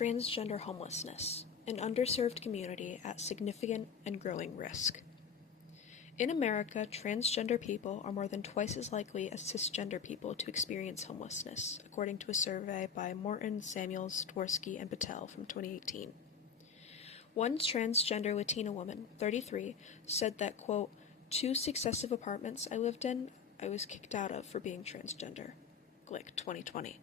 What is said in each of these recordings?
Transgender homelessness, an underserved community at significant and growing risk. In America, transgender people are more than twice as likely as cisgender people to experience homelessness, according to a survey by Morton, Samuels, Dworsky, and Patel from 2018. One transgender Latina woman, 33, said that, quote, 2 successive apartments I lived in, I was kicked out of for being transgender. Glick, 2020.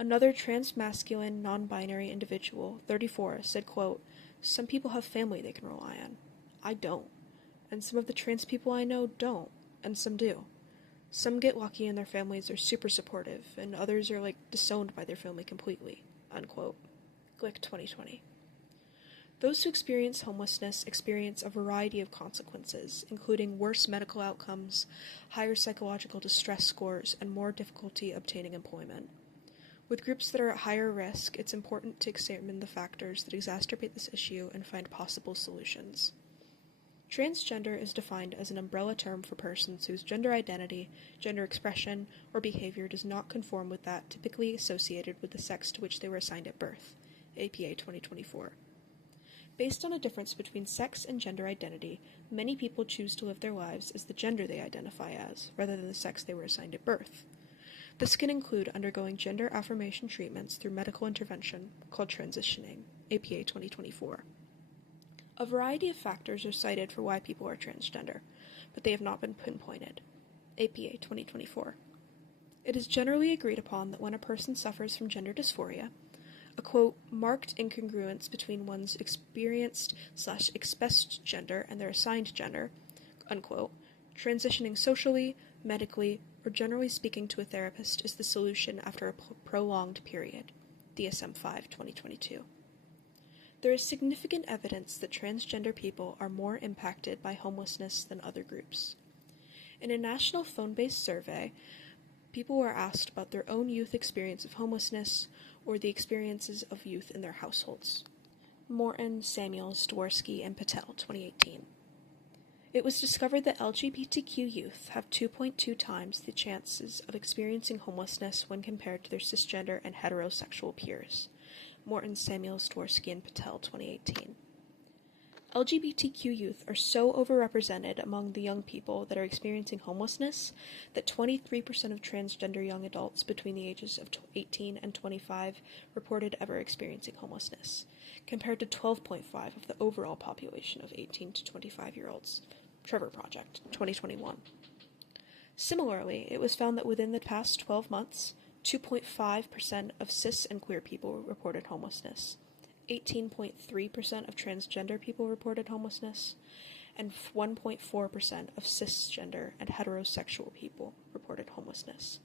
Another transmasculine, non-binary individual, 34, said, quote, some people have family they can rely on. I don't. And some of the trans people I know don't, and some do. Some get lucky and their families are super supportive, and others are, disowned by their family completely, unquote. Glick, 2020. Those who experience homelessness experience a variety of consequences, including worse medical outcomes, higher psychological distress scores, and more difficulty obtaining employment. With groups that are at higher risk, it's important to examine the factors that exacerbate this issue and find possible solutions. Transgender is defined as an umbrella term for persons whose gender identity, gender expression, or behavior does not conform with that typically associated with the sex to which they were assigned at birth. APA 2024. Based on a difference between sex and gender identity, many people choose to live their lives as the gender they identify as, rather than the sex they were assigned at birth. This can include undergoing gender affirmation treatments through medical intervention, called transitioning, APA 2024. A variety of factors are cited for why people are transgender, but they have not been pinpointed, APA 2024. It is generally agreed upon that when a person suffers from gender dysphoria, a, quote, marked incongruence between one's experienced/expressed gender and their assigned gender, unquote, transitioning socially, medically, or generally speaking to a therapist is the solution after a prolonged period. DSM-5, 2022. There is significant evidence that transgender people are more impacted by homelessness than other groups. In a national phone-based survey, people were asked about their own youth experience of homelessness or the experiences of youth in their households. Morton, Samuels, Dworsky, and Patel, 2018. It was discovered that LGBTQ youth have 2.2 times the chances of experiencing homelessness when compared to their cisgender and heterosexual peers. Morton, Samuels, Dworsky, and Patel, 2018. LGBTQ youth are so overrepresented among the young people that are experiencing homelessness that 23% of transgender young adults between the ages of 18 and 25 reported ever experiencing homelessness, compared to 12.5% of the overall population of 18 to 25-year-olds. Trevor Project, 2021. Similarly, it was found that within the past 12 months, 2.5% of cis and queer people reported homelessness, 18.3% of transgender people reported homelessness, and 1.4% of cisgender and heterosexual people reported homelessness.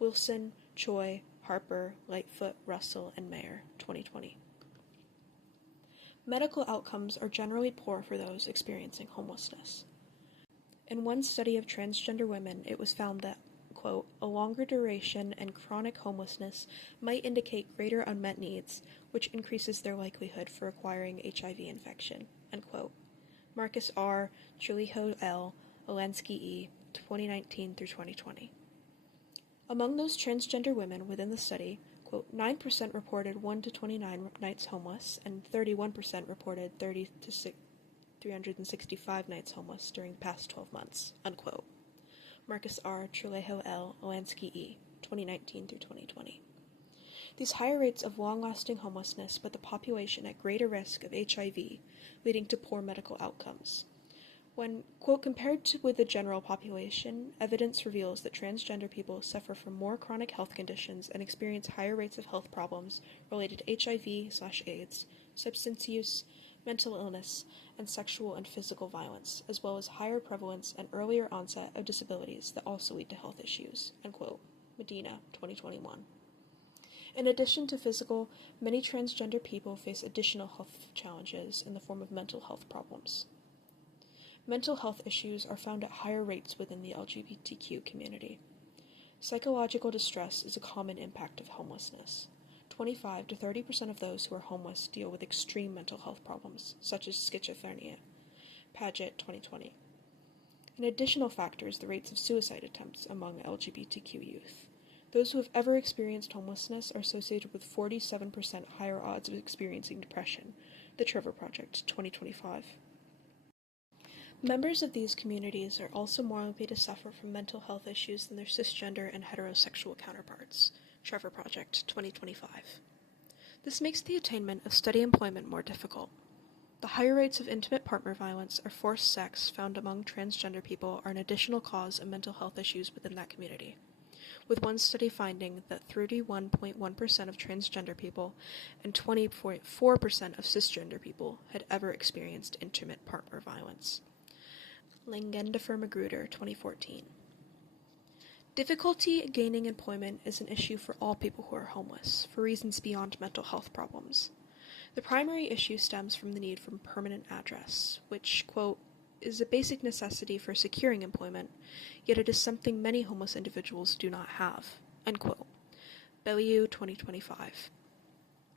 Wilson, Choi, Harper, Lightfoot, Russell, and Mayer, 2020. Medical outcomes are generally poor for those experiencing homelessness. In one study of transgender women, it was found that, quote, a longer duration and chronic homelessness might indicate greater unmet needs, which increases their likelihood for acquiring HIV infection, unquote. Marcus R., Trujillo L., Olensky E., 2019 through 2020. Among those transgender women within the study, quote, 9% reported 1 to 29 nights homeless, and 31% reported 30 to 365 nights homeless during the past 12 months, unquote. Marcus R., Trujillo L., Olensky E., 2019 through 2020. These higher rates of long-lasting homelessness put the population at greater risk of HIV, leading to poor medical outcomes. When, quote, compared with the general population, evidence reveals that transgender people suffer from more chronic health conditions and experience higher rates of health problems related to HIV/AIDS, substance use, mental illness, and sexual and physical violence, as well as higher prevalence and earlier onset of disabilities that also lead to health issues, unquote. Medina, 2021. In addition to physical, many transgender people face additional health challenges in the form of mental health problems. Mental health issues are found at higher rates within the LGBTQ community. Psychological distress is a common impact of homelessness. 25 to 30% of those who are homeless deal with extreme mental health problems, such as schizophrenia. Paget, 2020. An additional factor is the rates of suicide attempts among LGBTQ youth. Those who have ever experienced homelessness are associated with 47% higher odds of experiencing depression. The Trevor Project, 2025. Members of these communities are also more likely to suffer from mental health issues than their cisgender and heterosexual counterparts. Trevor Project, 2025. This makes the attainment of steady employment more difficult. The higher rates of intimate partner violence or forced sex found among transgender people are an additional cause of mental health issues within that community, with one study finding that 31.1% of transgender people and 20.4% of cisgender people had ever experienced intimate partner violence. Langendifer Magruder, 2014. Difficulty gaining employment is an issue for all people who are homeless, for reasons beyond mental health problems. The primary issue stems from the need for permanent address, which, quote, is a basic necessity for securing employment, yet it is something many homeless individuals do not have, unquote. Bellew, 2025.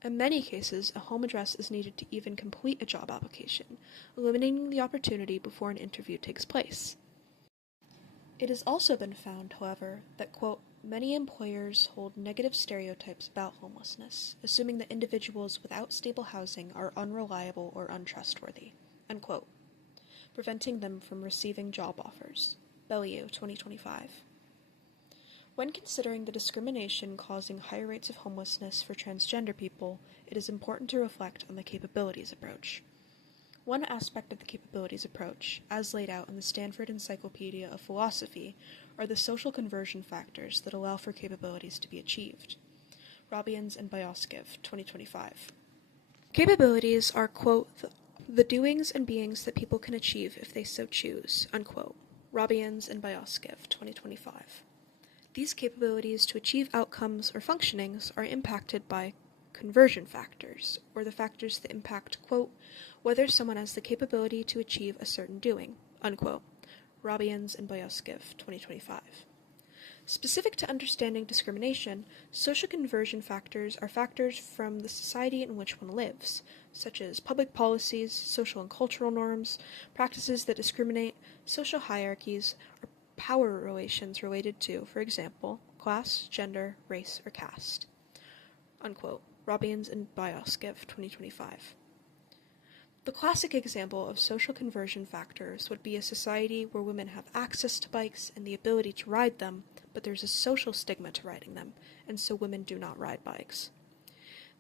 In many cases, a home address is needed to even complete a job application, eliminating the opportunity before an interview takes place. It has also been found, however, that, quote, many employers hold negative stereotypes about homelessness, assuming that individuals without stable housing are unreliable or untrustworthy, unquote, preventing them from receiving job offers. Bellew, 2025. When considering the discrimination causing higher rates of homelessness for transgender people, it is important to reflect on the capabilities approach. One aspect of the capabilities approach, as laid out in the Stanford Encyclopedia of Philosophy, are the social conversion factors that allow for capabilities to be achieved. Robians and Byoskov, 2025. Capabilities are, quote, the doings and beings that people can achieve if they so choose, unquote. Robians and Byoskov, 2025. These capabilities to achieve outcomes or functionings are impacted by conversion factors, or the factors that impact, quote, whether someone has the capability to achieve a certain doing, unquote. Robians and Byoskov, 2025. Specific to understanding discrimination, social conversion factors are factors from the society in which one lives, such as public policies, social and cultural norms, practices that discriminate, social hierarchies, or power relations related to, for example, class, gender, race, or caste. Unquote. Robians and Byoskov, 2025. The classic example of social conversion factors would be a society where women have access to bikes and the ability to ride them, but there's a social stigma to riding them, and so women do not ride bikes.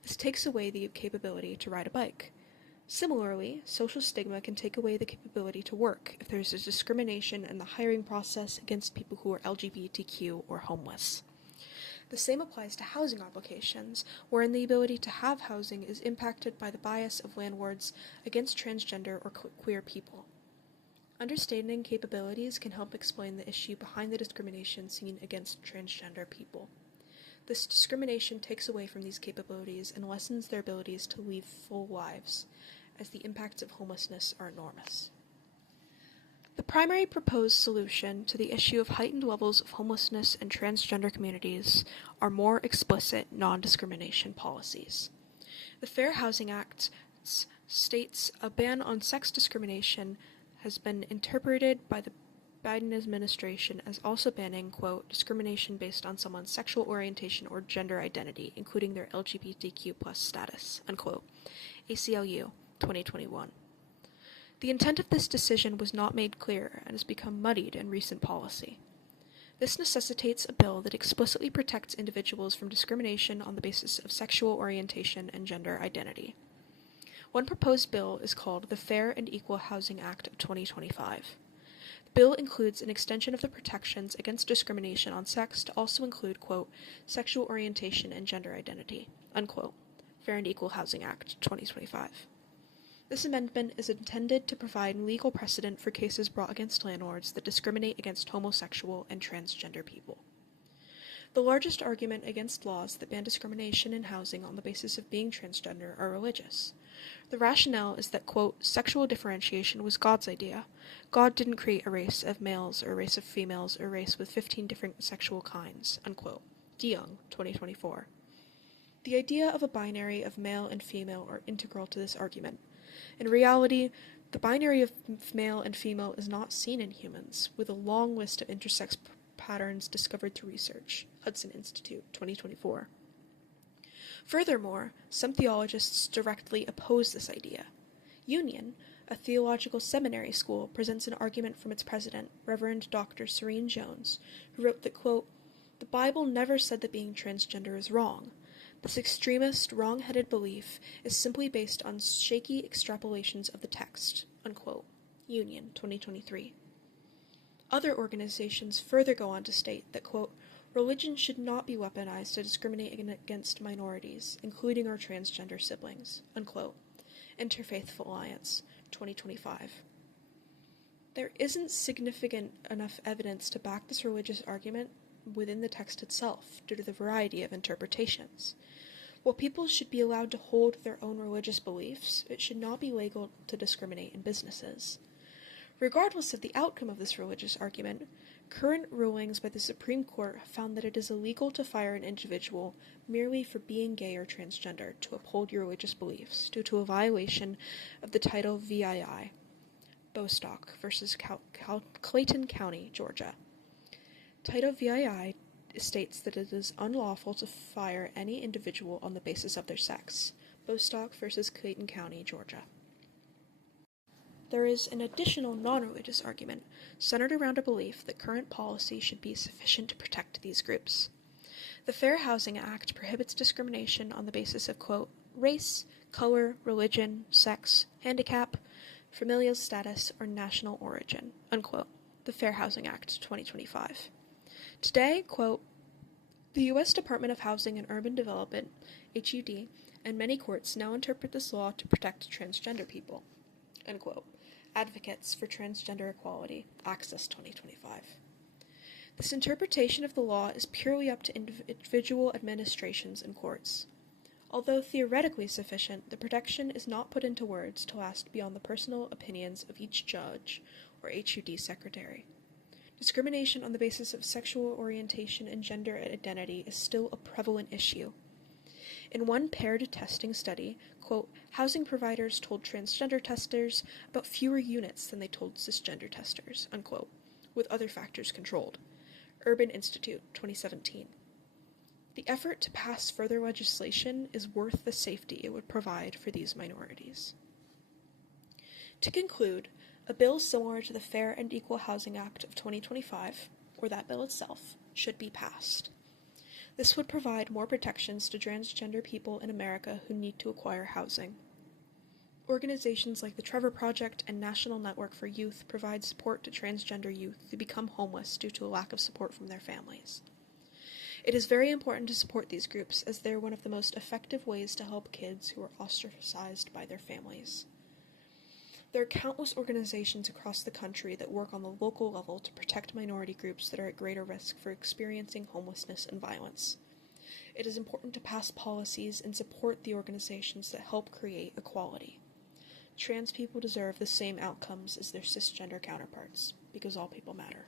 This takes away the capability to ride a bike. Similarly, social stigma can take away the capability to work if there is a discrimination in the hiring process against people who are LGBTQ or homeless. The same applies to housing applications, wherein the ability to have housing is impacted by the bias of landlords against transgender or queer people. Understanding capabilities can help explain the issue behind the discrimination seen against transgender people. This discrimination takes away from these capabilities and lessens their abilities to lead full lives, as the impacts of homelessness are enormous. The primary proposed solution to the issue of heightened levels of homelessness in transgender communities are more explicit non-discrimination policies. The Fair Housing Act states a ban on sex discrimination has been interpreted by the Biden administration as also banning, quote, discrimination based on someone's sexual orientation or gender identity, including their LGBTQ+ status, unquote. ACLU, 2021. The intent of this decision was not made clear and has become muddied in recent policy. This necessitates a bill that explicitly protects individuals from discrimination on the basis of sexual orientation and gender identity. One proposed bill is called the Fair and Equal Housing Act of 2025. The bill includes an extension of the protections against discrimination on sex to also include, quote, sexual orientation and gender identity, unquote. Fair and Equal Housing Act, 2025. This amendment is intended to provide legal precedent for cases brought against landlords that discriminate against homosexual and transgender people. The largest argument against laws that ban discrimination in housing on the basis of being transgender are religious. The rationale is that, quote, sexual differentiation was God's idea. God didn't create a race of males or a race of females or a race with 15 different sexual kinds, unquote. DeYoung, 2024. The idea of a binary of male and female are integral to this argument. In reality, the binary of male and female is not seen in humans, with a long list of intersex patterns discovered through research. Hudson Institute, 2024. Furthermore, some theologists directly oppose this idea. Union, a theological seminary school, presents an argument from its president, Reverend Dr. Serene Jones, who wrote that, quote, "The Bible never said that being transgender is wrong. This extremist, wrong-headed belief is simply based on shaky extrapolations of the text," unquote. Union, 2023. Other organizations further go on to state that, quote, "Religion should not be weaponized to discriminate against minorities, including our transgender siblings," unquote. Interfaith Alliance, 2025. There isn't significant enough evidence to back this religious argument within the text itself, due to the variety of interpretations. While people should be allowed to hold their own religious beliefs, it should not be legal to discriminate in businesses. Regardless of the outcome of this religious argument, current rulings by the Supreme Court have found that it is illegal to fire an individual merely for being gay or transgender to uphold your religious beliefs due to a violation of the Title VII, Bostock versus Clayton County, Georgia. Title VII states that it is unlawful to fire any individual on the basis of their sex. Bostock versus Clayton County, Georgia. There is an additional non-religious argument centered around a belief that current policy should be sufficient to protect these groups. The Fair Housing Act prohibits discrimination on the basis of, quote, "race, color, religion, sex, handicap, familial status, or national origin," unquote. The Fair Housing Act, 2025. Today, quote, "The U.S. Department of Housing and Urban Development, HUD, and many courts now interpret this law to protect transgender people," unquote. Advocates for Transgender Equality, Access, 2025. This interpretation of the law is purely up to individual administrations and courts. Although theoretically sufficient, the protection is not put into words to last beyond the personal opinions of each judge or HUD secretary. Discrimination on the basis of sexual orientation and gender identity is still a prevalent issue. In one paired testing study, quote, "housing providers told transgender testers about fewer units than they told cisgender testers," unquote, with other factors controlled. Urban Institute, 2017. The effort to pass further legislation is worth the safety it would provide for these minorities. To conclude, a bill similar to the Fair and Equal Housing Act of 2025, or that bill itself, should be passed. This would provide more protections to transgender people in America who need to acquire housing. Organizations like the Trevor Project and National Network for Youth provide support to transgender youth who become homeless due to a lack of support from their families. It is very important to support these groups as they are one of the most effective ways to help kids who are ostracized by their families. There are countless organizations across the country that work on the local level to protect minority groups that are at greater risk for experiencing homelessness and violence. It is important to pass policies and support the organizations that help create equality. Trans people deserve the same outcomes as their cisgender counterparts, because all people matter.